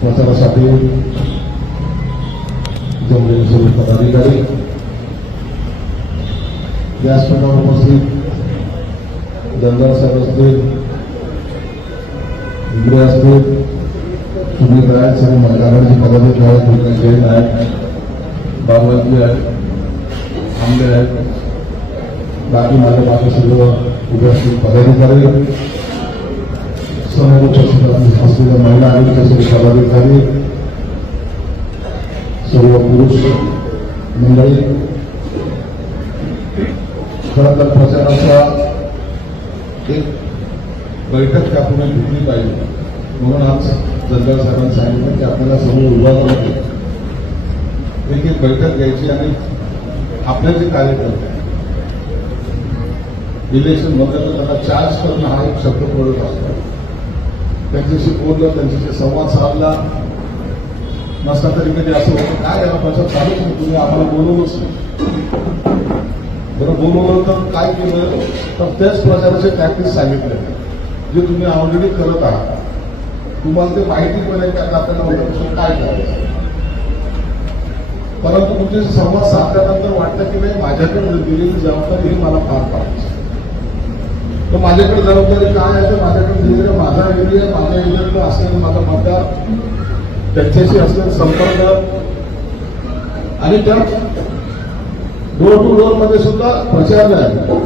प्रचारासाठी जमलेले सर्व पदाधिकारी व्यासपीठावर उपस्थित दंडार साहेब असतील इंद्रे असतील सुनील राय सर्व महिला आघाडीचे पदाधिकारी आहेत विकास जैन आहेत बाबुजी आहेत आंबे आहेत बाकी माझ्या बाकी सर्व उपस्थित पदाधिकारी समोर उपस्थित असलेल्या महिला आणि सर्व पदाधिकारी सर्व पुरुष मंडळी खरं तर प्रचाराचा एक बैठक आपण घेतली पाहिजे म्हणून आज जंगल साहेबांनी सांगितलं की आपल्याला सर्व विभागामध्ये एक एक बैठक घ्यायची आणि आपले जे कार्यकर्ते इलेक्शनमध्ये तर त्यांना चार्ज करणं हा एक शब्द पडत असतो त्यांच्याशी बोललं त्यांच्याशी संवाद साधला. नसता तरी कधी असं होतं काय याला प्रचार चालूच नाही तुम्ही आम्हाला बोलवलंच बरं बोलवलं तर काय केलं? तर त्याच प्रचाराचे टॅक्टिक्स सांगितले. जे तुम्ही ऑलरेडी करत आहात. तुम्हाला ते माहिती पण आहे की? आपल्याला उद्यापासून काय करायचं? परंतु तुमच्याशी संवाद साधल्यानंतर वाटतं की नाही माझ्याकडे दिलेली जबाबदारी ही मला पार पाडायची तर माझ्याकडे जबाबदारी काय आहे? तर माझ्याकडे दिलेलं माझा एरिया माझ्या एरियातलं असलेलं माझा मतदार त्यांच्याशी असलेला संपर्क आणि त्यात डोर टू डोरमध्ये सुद्धा प्रचार आहे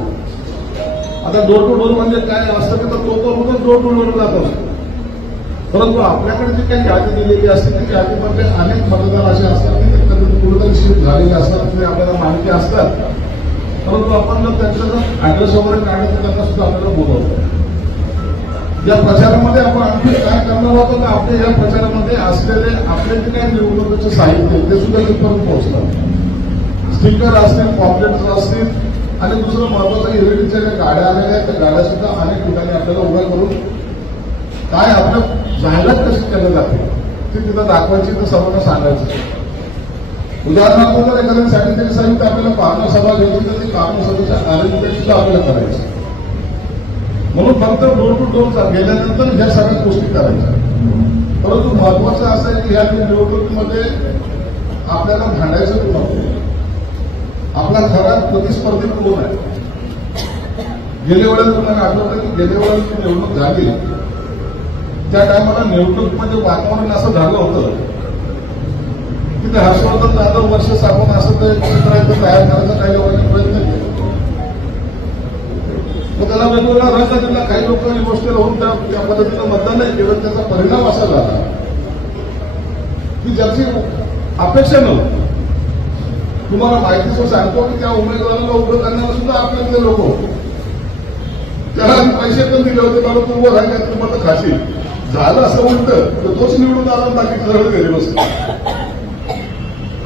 आता डोर टू डोर म्हणजे काय असतं की तर तो तो म्हणून डोर टू डोर जात असतो. परंतु आपल्याकडे जी काही यादी दिलेली असते त्या यादीमध्ये अनेक मतदार असे असतात की ते कधी कुठेतरी शिफ्ट झालेले असतात ते आपल्याला माहिती असतात. परंतु आपण जर त्यांचं ऍड्रेस वगैरे काढलं तर त्यांना सुद्धा आपल्याला बोलवतो या प्रचारामध्ये आपण आणखी काय करणार होतो तर आपल्या या प्रचारामध्ये असलेले आपले जे काही निवडणुकीचे साहित्य ते सुद्धा तिथपर्यंत पोहोचतात स्टिकर असतील पॉम्पलेट्स असतील आणि दुसरं महत्वाचं इलेक्ट्रिकच्या ज्या गाड्या आलेल्या आहेत त्या गाड्या सुद्धा अनेक ठिकाणी आपल्याला उभ्या करून काय आपलं जाहिरात कशी केली जाते ती तिथं दाखवायची तर सर्वांना सांगायचं. उदाहरणार्थ जर एखाद्या सॅनिटरी साहित्य आपल्याला कारणं सभा घेतली तर ती कारणं सभेच्या अरेंजमेंट सुद्धा आपल्याला करायचं. म्हणून फक्त डोर टू डोर गेल्यानंतर ह्या सगळ्या गोष्टी करायच्या. परंतु महत्वाचं असं आहे की ह्या निवडणुकीमध्ये आपल्याला भांडायचं नको आपला खरा प्रतिस्पर्धी कोण आहे? गेल्या वेळेला तुम्हाला आठवतं की गेल्या वेळेला निवडणूक झाली त्या टायमाला निवडणूक म्हणजे वातावरण असं झालं होतं. तिथे हर्षवर्धन जाधव वर्ष सांगून असं ते चित्र तयार करायचा काही लोकांनी प्रयत्न केला. मग त्याला वेगवेगळा रस दिला काही लोक इमोशनल होऊन त्या पद्धतीनं मतदान नाही केलं त्याचा परिणाम असा झाला की ज्याची अपेक्षा नव्हती. तुम्हाला माहिती सांगतो की त्या उमेदवाराला उभं करण्याला सुद्धा आपल्यातले लोक त्याला पैसे पण दिले होते बाबा तू उभं राहिले तुम्हाला खाशी झालं असं उलट तर तोच निवडून आला बाकी सरळ गेले बसतो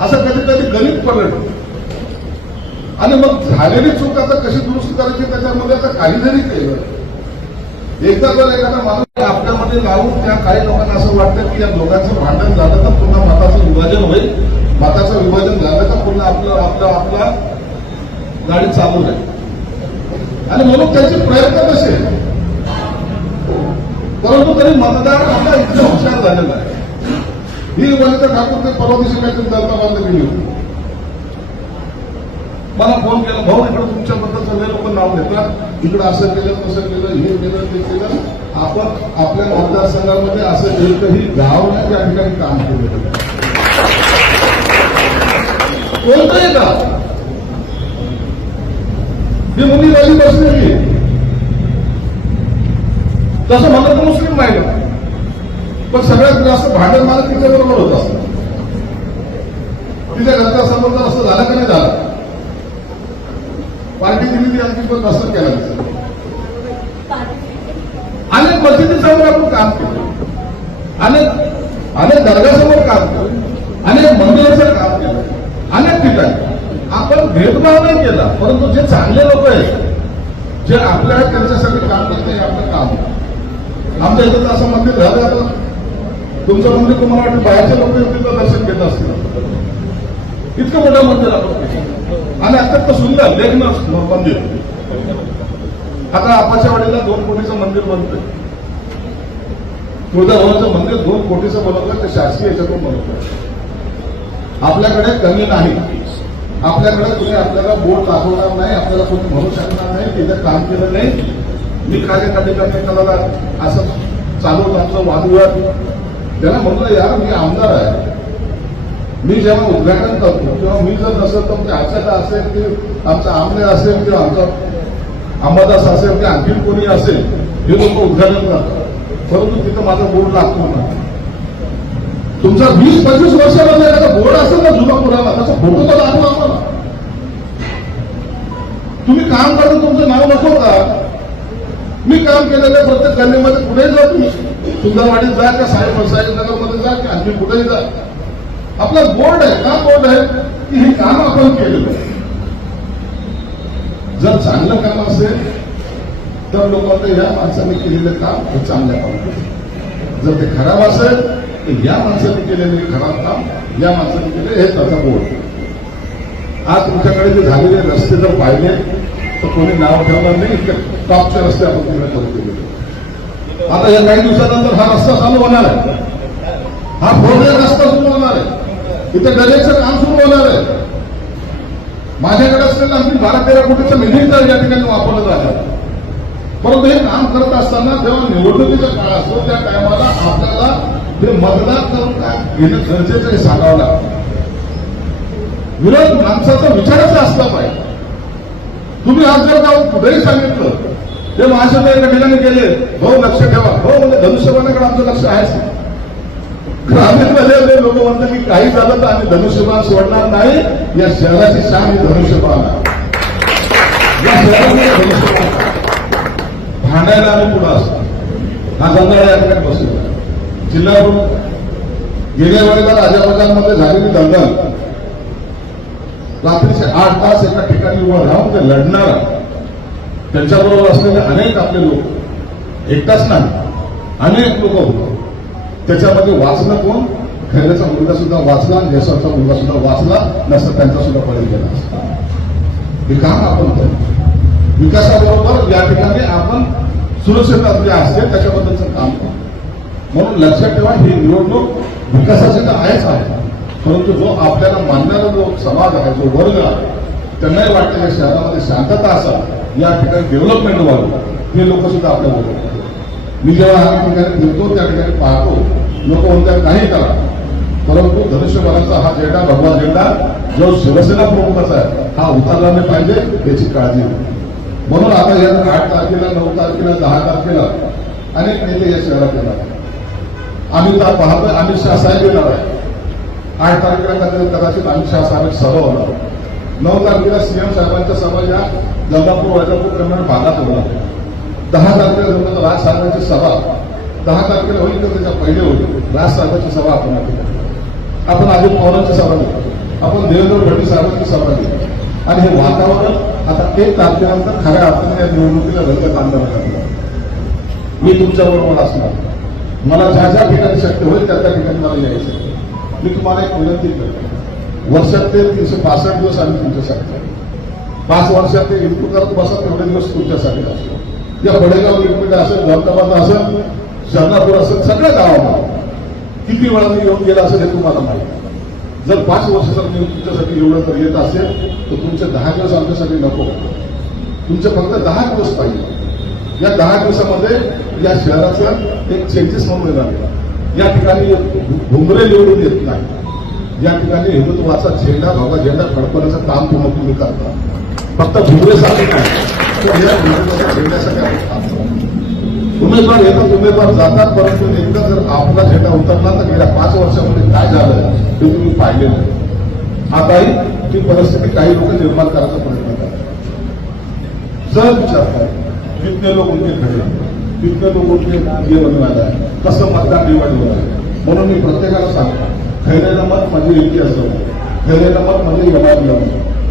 असं कधी कधी गणित पलट आणि मग झालेली चूक आता कशी दुरुस्त करायची त्याच्यामध्ये आता काही जरी केलं. एकदा जर एखादा माणूस आपल्यामध्ये लावून त्या काही लोकांना असं वाटतं की या दोघांचं भांडण झालं तर पुन्हा मताचं विभाजन होईल. मताचं विभाजन झालं तर पुन्हा आपलं आपलं आपला गाडी चालू राहील. आणि म्हणून त्याचे प्रयत्न कसे परंतु तरी मतदार आपला इतकं हुशार झालेला आहे ही वनिता ठाकूर ते परवा दिवशी काहीतरी दलता बांधला गेली होती मला फोन केला भाऊ इकडे तुमच्याबद्दल सगळे लोक नाव घेतात इकडे असं केलं तसं केलं हे केलं ते केलं आपण आपल्या मतदारसंघामध्ये असं एकही गाव नाही त्या ठिकाणी काम केलं कोणतंही गाव ही मुली वाली बसलेली तसं म्हणत मुस्लिम महिला पण सगळ्यात जास्त भांडण मला तिच्या बरोबर होत असतं. तिच्या घरच्यासमोर जर असं झालं की नाही झालं? पार्टी दिली ती आणखी पण कसं केला अनेक मस्जिदीसमोर आपण काम केलं. अनेक अनेक दर्गासमोर काम केलं. अनेक मंदिराचं काम केलं. अनेक ठिकाणी. आपण भेदभाव नाही केला परंतु जे चांगले लोक आहेत जे आपल्या त्यांच्यासाठी काम करते हे आपलं काम आमच्या इथं असं मंदिर झालं आता. तुमचं मंदिर तुम्हाला वाटतं बाहेरचे लोक तिथं दर्शन घेत असतील. इतकं मोठं मंदिर आपण आणि अत्यंत सुंदर लेखन मंदिर. आता आपाच्या वाडीला दोन कोटीचं मंदिर बनतंय. तुळजाभवाचं मंदिर दोन कोटीचं बनवलं ते शासकीय याच्यातून बनवलं आपल्याकडे कमी नाही. आपल्याकडे तुम्ही आपल्याला बोट दाखवणार नाही आपल्याला कोणी म्हणू शकणार नाही तिथे काम केलं नाही. मी कार्यकर्ते त्या असं चालवलं आमचं वादविवाद. त्याला म्हटलं यार मी आमदार आहे. मी जेव्हा उद्घाटन करतो किंवा मी जर नसेल तर आचार्य असेल की आमचा आमने असेल किंवा आमचा अंबादास असेल की आणखी कोणी असेल हे लोक उद्घाटन करतात. परंतु तिथं माझा बोर्ड लागतो ना. तुमचा वीस पंचवीस वर्षामध्ये एखादा बोर्ड असेल ना जुना पुराला त्याचा फोटो तर दाखवा आम्हाला. तुम्ही काम करता तुमचं नाव नको का मी काम केलेलं प्रत्येक गल्लीमध्ये. कुठेही जाऊ तुम्ही. सुंदरवाडीत जा का साहेब साहेबनगरमध्ये जा की? आम्ही कुठेही जा. आपला बोर्ड आहे का बोर्ड आहे? की हे काम आपण केलेलं आहे. जर चांगलं काम असेल तर लोक या माणसाने केलेलं काम हे चांगलं काम केलं जर ते खराब असेल तर या माणसाने केलेले खराब काम या माणसाने केले हे त्याचा बोर्ड आज तुमच्याकडे जे झालेले रस्ते जर पाहिले तर कोणी नाव ठेवणार नाही इतके टॉपचे रस्ते आपण तिकडे करून दिलेले आता या काही दिवसानंतर हा रस्ता चालू होणार आहे. हा फोर रस्ता सुरू होणार आहे. इथे डलेचं काम सुरू होणार आहे. माझ्याकडे असलेलं आणखी बारा तेरा कोटीचं निधी तर या ठिकाणी वापरलं जाणार परंतु हे काम करत असताना जेव्हा निवडणुकीचा काळ असतो त्या टायमाला आपल्याला ते मतदार करून काय घेणं गरजेचं हे सांगावं लागतं. विरोध माणसाचा विचाराचा असला पाहिजे. तुम्ही आज जर जाऊन कुठेही सांगितलं ते महाशय एका केले. हो लक्ष ठेवा. हो म्हणजे धनुष्यबाणाकडे आमचं लक्ष आहेच. ग्रामीणमध्ये लोक म्हणतात की काही झालं तर आम्ही धनुष्यबाण सोडणार नाही. या शहराची शान ही धनुष्यबाण. या शहरामध्ये धनुष्यबाण. भांडायला आम्ही पुढे असतो? हा गंगाळा या ठिकाणी बसलेला जिल्हा गेल्या वेळेला राजाबाजांमध्ये झालेली दंगल. रात्रीचे आठ तास एका ठिकाणी उभा राहून ते लढणार. त्यांच्याबरोबर असलेले अनेक आपले लोक एकटाच नाही अनेक लोक होतो. त्याच्यामध्ये वाचलं कोण? खैरेचा मुलगा सुद्धा वाचला आणि मुलगा सुद्धा वाचला नसता त्यांचा सुद्धा बळी गेला असता. हे काम आपण करतो विकासाबरोबर या ठिकाणी आपण सुरक्षितता जे असते त्याच्याबद्दलचं काम करतो म्हणून लक्षात ठेवा ही निवडणूक विकासाची तर आहेच आहे. परंतु जो आपल्याला मानणारा जो समाज आहे जो वर्ग आहे त्यांनाही वाटतं या शहरामध्ये शांतता असावी. या ठिकाणी डेव्हलपमेंट व्हावं. हे लोक सुद्धा आपल्या बोलत मी जेव्हा हा ठिकाणी फिरतो त्या ठिकाणी पाहतो लोक म्हणतात नाही करा. परंतु धनुष्यबाणाचा हा झेंडा भगवा झेंडा जो शिवसेना प्रमुखाचा आहे हा उतरला नाही पाहिजे याची काळजी म्हणून आता या आठ तारखेला नऊ तारखेला दहा तारखेला अनेक नेते या शहरात येणार आम्ही तर पाहतोय अमित शहा साहेब येणार आहे आठ तारखेला कदाचित अमित शहा साहेब सभा होणार नऊ तारखेला सीएम साहेबांच्या सभा या गंगापूर वैजापूर कन्नड भागात होणार दहा तारखेला जमलं राज साहेबांची सभा दहा तारखेला होईल तर त्याच्या पहिले होईल राज साहेबांची सभा आपण आपण अजित पवारांची सभा घेतो आपण देवेंद्र फडणवीस साहेबांची सभा घेऊ. आणि हे वातावरण आता एक तारखेनंतर खऱ्या अर्थाने या निवडणुकीला रंग आणणार मी तुमच्या बरोबर असणार? मला ज्या ज्या ठिकाणी शक्य होईल त्या त्या ठिकाणी मला यायचं मी तुम्हाला एक विनंती करतो. वर्षात ते तीनशे पासष्ट दिवस आम्ही तुमच्यासाठी पाच वर्षात ते इनपुट करत बसा तेवढे दिवस तुमच्यासाठी असतो. या बडेगाव लिमिटेड असेल दौलताबाद असेल शरणापूर असेल सगळ्या गावामध्ये. किती वेळा मी येऊन गेला असेल हे तुम्हाला माहिती जर पाच वर्ष जर मी तुमच्यासाठी एवढं तर येत असेल तर तुमचे दहा दिवस आमच्यासाठी नको. तुमचे फक्त दहा दिवस पाहिजे. या दहा दिवसामध्ये या शहराचं एक चेंजेस म्हणून येणार या ठिकाणी भुमरे निवडून येत नाही. या ठिकाणी हिंदुत्वाचा झेंडा भगवा झेंडा फडकवण्याचं काम पूर्ण तुम्ही करता. फक्त घुमरेसाठी नाही. तर या हिंदुत्वाच्या झेंड्यासाठी आपण काम करतो. उमेदवार येतात उमेदवार जातात परंतु एकदा जर आपला झेंडा उतरला तर गेल्या पाच वर्षामध्ये काय झालं ते तुम्ही पाहिलेलं आहे. आताही ती परिस्थिती काही लोक निर्माण करायचा प्रयत्न करतात. जर विचारताय कितने लोक उनके घडले कितने लोक उनके ये कसं मतदान निवडलं आहे? म्हणून मी प्रत्येकाला सांगतो खैरेला मत म्हणजे इतिहास जाऊ खैरेला मत म्हणजे यमात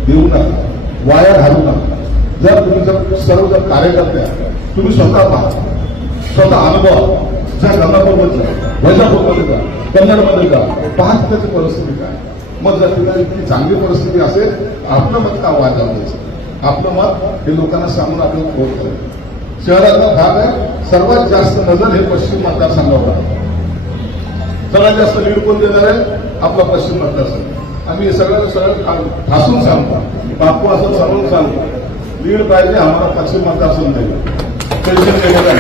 देऊ नका वाया घालू नका. जर तुम्ही जर सर्व जर कार्यकर्त्या तुम्ही स्वतः पहा स्वतः अनुभव जर गंगापूरमध्ये जा वैजापूरमध्ये जा कन्नडमध्ये जा पहा त्याची परिस्थिती काय. मग जर तिला इतकी चांगली परिस्थिती असेल आपलं मत का वाया द्यायचं? आपलं मत हे लोकांना सांगून आपल्याला पोहोचतं शहराचा भाग आहे सर्वात जास्त नजर हे पश्चिम मतदारसंघावर आहे. सगळ्यात जास्त लीड कोण देणार आहे. आपला पश्चिम मतदारसंघ. आम्ही सगळ्यांना सगळं ठासून सांगतो. बापू असं सांगून सांगतो. लीड पाहिजे आम्हाला पश्चिम मतदारसंघ नाही. टेन्शन आहे.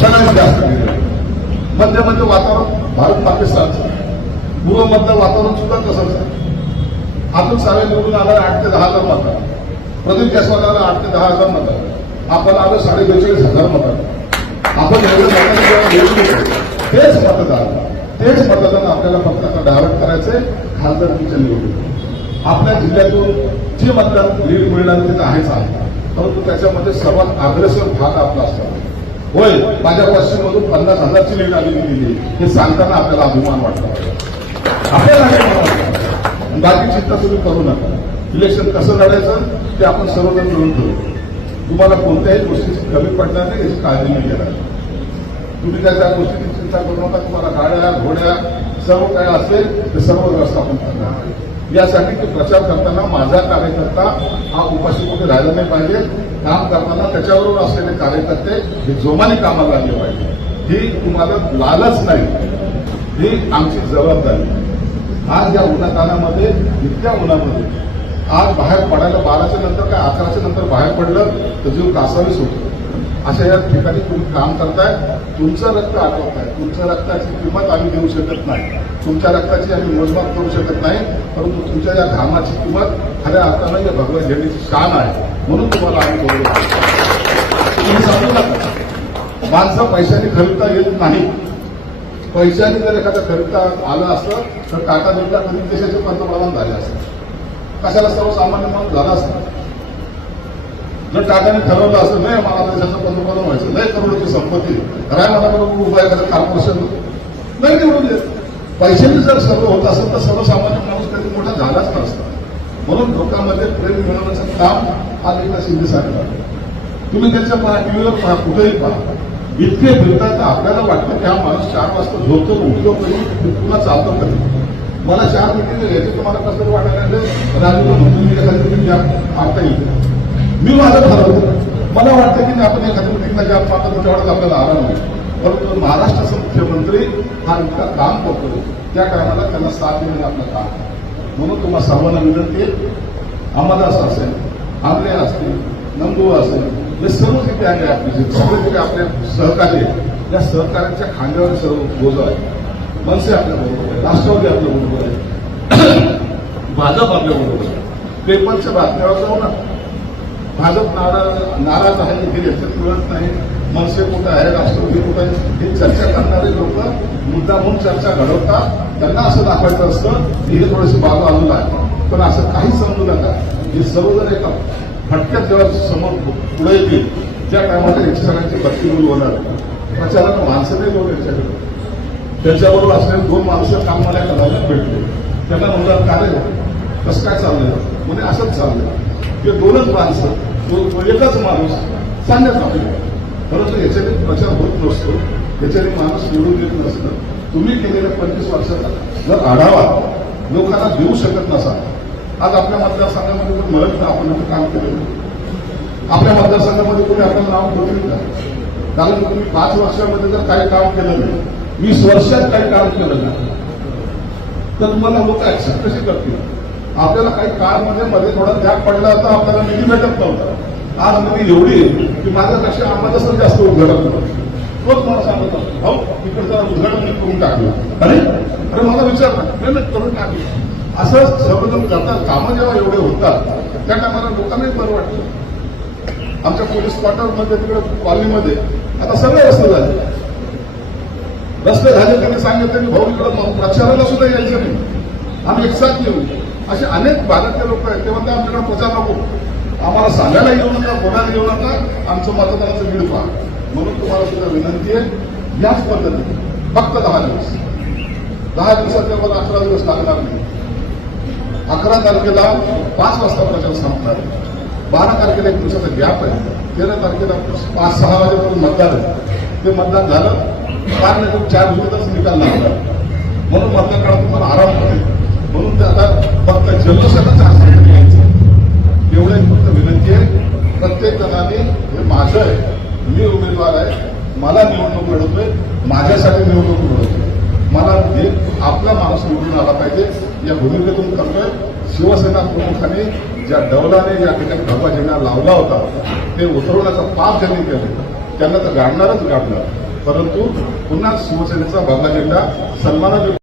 सगळ्यात जास्त लीड मध्य म्हणजे वातावरण भारत पाकिस्तानचं. पूर्व मधलं वातावरण सुद्धा तसंच आहे. आपण सावे निवडून आला आठ ते दहा हजार मतं प्रदीप जयस्वाल आला आठ ते दहा हजार मतं आपण आलो साडे बेचाळीस हजार मतं आपण एवढे निवडून तेच मतदार तेच मतदान आपल्याला फक्त आता डायरेक्ट करायचंय खासदारकीच्या निवडणूक आपल्या जिल्ह्यातून जे मतदान लीड मिळणार ते आहेच आहे. परंतु त्याच्यामध्ये सर्वात अग्रेसर भाग आपला असतो. होय माझ्या पश्चिममधून पन्नास हजारची लीड आलेली दिली हे सांगताना आपल्याला अभिमान वाटतो. आपल्याला बाकी चिंता तुम्ही करू नका. इलेक्शन कसं लढायचं ते आपण सर्वजण मिळून ठेवू तुम्हाला कोणत्याही गोष्टीची कमी पडणार नाही याची काळजी नाही घेणार. तुम्ही त्या त्या गोष्टीची चिंता करू नका. तुम्हाला गाड्या घोड्या सर्व काय असेल ते सर्व व्यवस्थापन करणार यासाठी की प्रचार करताना माझा कार्यकर्ता हा उपाशी कुठे राहिला नाही पाहिजे. काम करताना त्याच्याबरोबर असलेले कार्यकर्ते हे जोमाने कामाला लागले पाहिजे. ही तुम्हाला लालच नाही. ही आमची जबाबदारी. आज या उन्हातानामध्ये इतक्या उन्हामध्ये आज बाहेर पडायला बाराच्या नंतर काय अकराच्या नंतर बाहेर पडलं तर जीव कासावीस होतो. अशा या ठिकाणी तुम्ही काम करताय. तुमचं रक्त आटवताय तुमच्या रक्ताची किंमत आम्ही देऊ शकत नाही. तुमच्या रक्ताची आम्ही मोजमाप करू शकत नाही परंतु तुमच्या या घामाची किंमत खऱ्या अर्थानं या भगवत घेण्याची शान आहे. म्हणून तुम्हाला आम्ही तुम्ही सांगू नका. माणसं पैशाने खरीदता येत नाही. पैशाने जर एखादा खरीदता आलं असतं तर टाटा बिर्ला कधी देशाचे पंतप्रधान झाले असतात कशाला सर्वसामान्य माणूस झाला असतं? जर टाटाने ठरवलं असं नाही मला देशाचं पंतप्रधान व्हायचं नाही करोडची संपत्ती. राय मला बरोबर उभा एखादं कॉर्पोरेशन नाही निवडून देत पैशाने जर सर्व होत असेल तर सर्वसामान्य माणूस कधी मोठा झालाच नसता. म्हणून लोकांमध्ये प्रेम मिळवण्याचं काम आज एका शिंदे साहेब तुम्ही त्यांच्या पहा टीव्हीवर पहा कुठेही पहा. इतके फिरतात आपल्याला वाटतं की हा माणूस चार वाजता झोपतो उठतो कधी पुन्हा चालतो कधी? मला चार मिटिंग याचे तुम्हाला कसं वाटायला राजू म्हणून मी एखादी तुम्ही मारता येईल मी माझं ठरवलं मला वाटतं की आपण एखाद्या मिटिंगला ज्या पाहतो तेवढाच आपल्याला आराम नाही परंतु महाराष्ट्राचा मुख्यमंत्री हा इतका काम करतो त्या कामाला त्यांना साथ देणे आपलं काम म्हणून तुम्हाला सर्वांना विनंती आहे अमदास असेल आंबे असतील नंदू असेल हे सर्व तिथे आहे आपले जे सगळे जे आपले सहकारी या सहकार्याच्या खांद्यावर सर्व बोज आहे मनसे आपल्या बरोबर आहे राष्ट्रवादी आपल्या बरोबर आहे भाजप आपल्या बरोबर आहे. पेपरच्या बातम्यावर जाऊ ना. भाजप नाराज नाराज आहे हे लक्षात मिळत नाही. मनसे कुठं आहे राष्ट्रवादी कुठं आहे हे चर्चा करणारे लोक मुद्दा म्हणून चर्चा घडवतात. त्यांना असं दाखवायचं असतं की हे थोडेसे बाजू आलेलं आहे पण असं काही समजू नका. हे सर्वजण एका फटक्यात जेव्हा समोर पुढे येतील त्या टायमाला याची सगळ्यांची भरती दूर होणार. प्रचारात माणसं नाही लोक याच्याकडे त्याच्याबरोबर असलेले दोन माणसं कामाला करायला भेटले. त्यांना म्हणलं काय कसं काय चाललं म्हणजे असंच चाललं ते दोनच माणसं तो तो एकच माणूस सांगत आपल्याला परंतु याच्याने प्रचार होत नसतो. याच्याने माणूस निवडून येत नसतं. तुम्ही केलेल्या पंचवीस वर्षाचा जर आढावा लोकांना देऊ शकत नसाल आज आपल्या मतदारसंघामध्ये कोणी मरत नाही आपण इथं काम केलेलं आपल्या मतदारसंघामध्ये कोणी आपलं नाव ठेवतील का कारण तुम्ही पाच वर्षामध्ये जर काही काम केलं नाही वीस वर्षात काही काम केलं नाही तर तुम्हाला लोक ऍक्सेप्ट कशी करतील? आपल्याला काही काळामध्ये म्हणजे मध्ये थोडा त्याग पडला होता आपल्याला निधी भेटत नव्हता. आज निधी एवढी की की माझ्यापेक्षा आम्हाला सर जास्त उद्घाटन होतं. तोच मला सांगत होता भाऊ इकडे उघड उद्घाटन मी करून टाकलं. अरे अरे मला विचार नाही करून टाकलं. असं सर्वजण करतात कामं जेव्हा एवढे होतात त्या टायमाला लोकांनाही बरं वाटतं. आमच्या पोलीस क्वार्टरमध्ये तिकडे कॉलनीमध्ये आता सगळे रस्ते झाले. रस्ते झाले त्यांनी सांगितलं की भाऊ इकडं प्रचाराला सुद्धा यायचं नाही. आम्ही एक साथ येऊ. असे अनेक भारतीय लोक आहेत. तेव्हा ते आमच्याकडे प्रचार नको. आम्हाला सांगायला येऊ नका बोलायला येऊ नका. आमचं मतदानाचं नीड पहा. म्हणून तुम्हाला सुद्धा विनंती आहे याच पद्धतीने फक्त दहा दिवस. दहा दिवसात मला अकरा दिवस लागणार नाही. अकरा तारखेला पाच वाजता प्रचार संपणार बारा तारखेला एक दिवसाचा गॅप आहे. तेरा तारखेला पाच सहा वाजेपर्यंत मतदान आहे. ते मतदान झालं फार नाही तर चार दिवसातच निकाल लागला म्हणून मतदान काळात तुम्हाला आराम पडेल म्हणून ते आता फक्त जल्लोषातच आश्रय घ्यायचं. एवढे फक्त विनंती आहे प्रत्येक जणांनी हे माझ्या मी उमेदवार आहे मला निवडणूक लढवतोय माझ्यासाठी निवडणूक लढवतोय. मला हे आपला माणूस निवडून आला पाहिजे या भूमिकेतून करतोय. शिवसेना प्रमुखांनी ज्या डवलाने या ठिकाणी भगवा झेंडा लावला होता ते उतरवण्याचा पाप त्यांनी केलं. त्यांना तर गाडणारच गाडणार. परंतु पुन्हा शिवसेनेचा भगवा झेंडा सन्मानाने